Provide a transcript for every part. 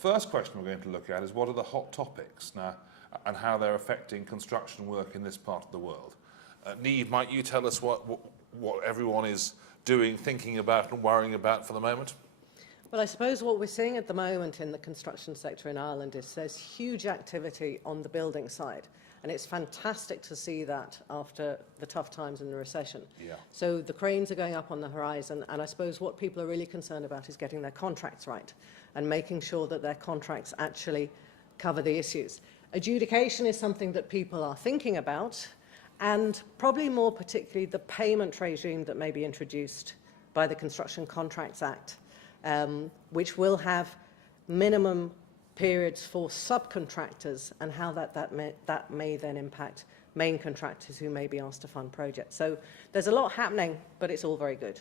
first question we're going to look at is what are the hot topics now and how they're affecting construction work in this part of the world. Niamh, might you tell us what everyone is doing, thinking about and worrying about for the moment? Well, I suppose what we're seeing at the moment in the construction sector in Ireland is there's huge activity on the building side. And it's fantastic to see that after the tough times in the recession. Yeah. So the cranes are going up on the horizon, and I suppose what people are really concerned about is getting their contracts right and making sure that their contracts actually cover the issues. Adjudication is something that people are thinking about, and probably more particularly the payment regime that may be introduced by the Construction Contracts Act, which will have minimum periods for subcontractors and how that may then impact main contractors who may be asked to fund projects. So there's a lot happening, but it's all very good.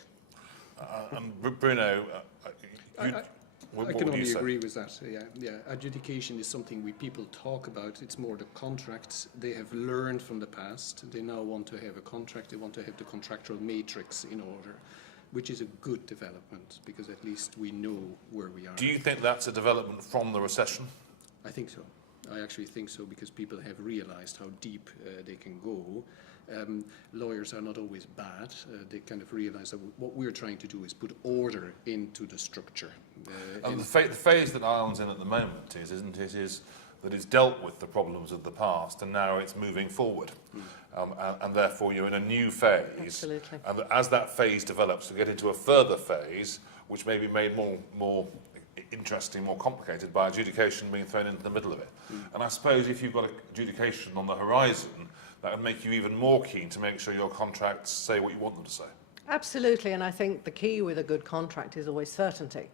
And Bruno, I can only agree with that. Yeah. Adjudication is something people talk about. It's more the contracts. They have learned from the past. They now want to have a contract. They want to have the contractual matrix in order, which is a good development because at least we know where we are. Do you think that's a development from the recession? I think so. I actually think so because people have realized how deep they can go. Lawyers are not always bad. They kind of realize that what we're trying to do is put order into the structure. And the phase that Ireland's in at the moment isn't it, is that it's dealt with the problems of the past and now it's moving forward. And therefore you're in a new phase. Absolutely. And as that phase develops, we get into a further phase, which may be made more interesting, more complicated by adjudication being thrown into the middle of it. And I suppose if you've got adjudication on the horizon, that would make you even more keen to make sure your contracts say what you want them to say. Absolutely, and I think the key with a good contract is always certainty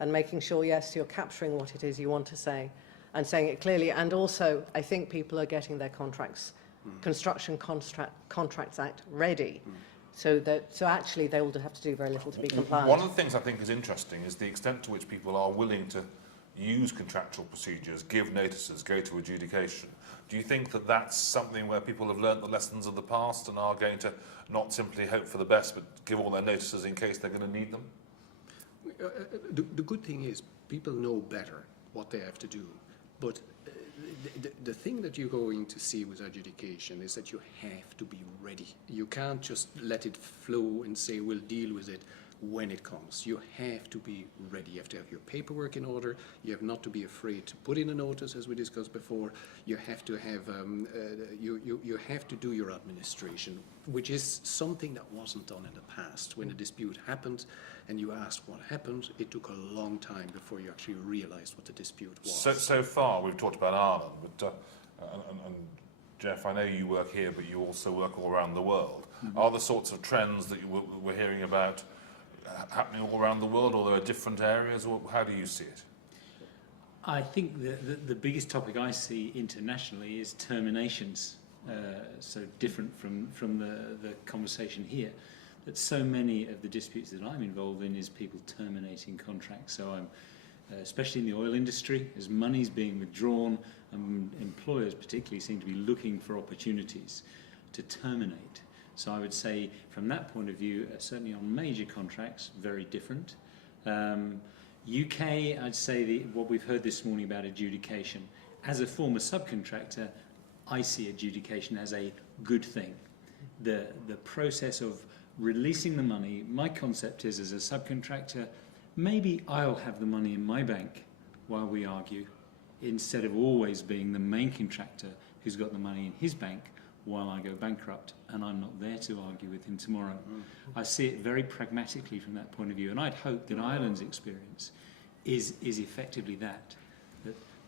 and making sure, yes, you're capturing what it is you want to say and saying it clearly. And also, I think people are getting their contracts, Construction Contracts Act, ready. So actually they will have to do very little to be compliant. One of the things I think is interesting is the extent to which people are willing to use contractual procedures, give notices, go to adjudication. Do you think that that's something where people have learnt the lessons of the past and are going to not simply hope for the best but give all their notices in case they're going to need them? The good thing is people know better what they have to do. But the thing that you're going to see with adjudication is that you have to be ready. You can't just let it flow and say, we'll deal with it when it comes. You have to be ready. You have to have your paperwork in order. You have not to be afraid to put in a notice, as we discussed before. You have to have, you have to do your administration, which is something that wasn't done in the past. When a dispute happened and you asked what happened, it took a long time before you actually realized what the dispute was. So far, we've talked about Ireland, but and Geoff, I know you work here, but you also work all around the world. Are the sorts of trends that we're hearing about happening all around the world, or there are different areas, or how do you see it? I think the biggest topic I see internationally is terminations, so different from the conversation here. That so many of the disputes that I'm involved in is people terminating contracts. So I'm, especially in the oil industry, as money's being withdrawn, employers particularly seem to be looking for opportunities to terminate. So I would say, from that point of view, certainly on major contracts, very different. UK, I'd say what we've heard this morning about adjudication. As a former subcontractor, I see adjudication as a good thing. The process of releasing the money, my concept is, as a subcontractor, maybe I'll have the money in my bank while we argue, instead of always being the main contractor who's got the money in his bank while I go bankrupt and I'm not there to argue with him tomorrow. I see it very pragmatically from that point of view, and I'd hope that Ireland's experience is effectively that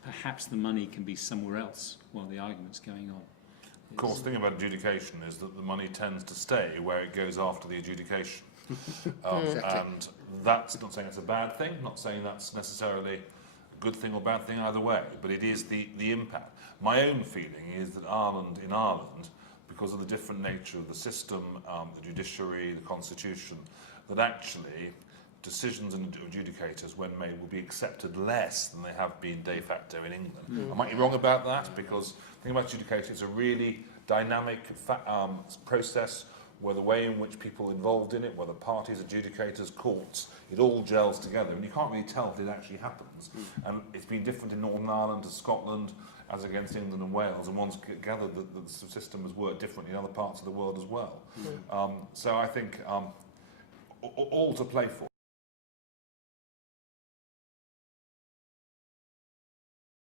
perhaps the money can be somewhere else while the argument's going on. Of course, the thing about adjudication is that the money tends to stay where it goes after the adjudication. Exactly. And that's not saying it's a bad thing, not saying that's necessarily a good thing or bad thing either way, but it is the impact. My own feeling is that in Ireland, because of the different nature of the system, the judiciary, the constitution, that actually decisions and adjudicators, when made, will be accepted less than they have been de facto in England. I might be wrong about that, because the thing about adjudicators, it's a really dynamic process where the way in which people involved in it, whether parties, adjudicators, courts, it all gels together, and you can't really tell if it actually happens. And it's been different in Northern Ireland to Scotland, as against England and Wales, and one's gathered that the system has worked differently in other parts of the world as well. So I think all to play for.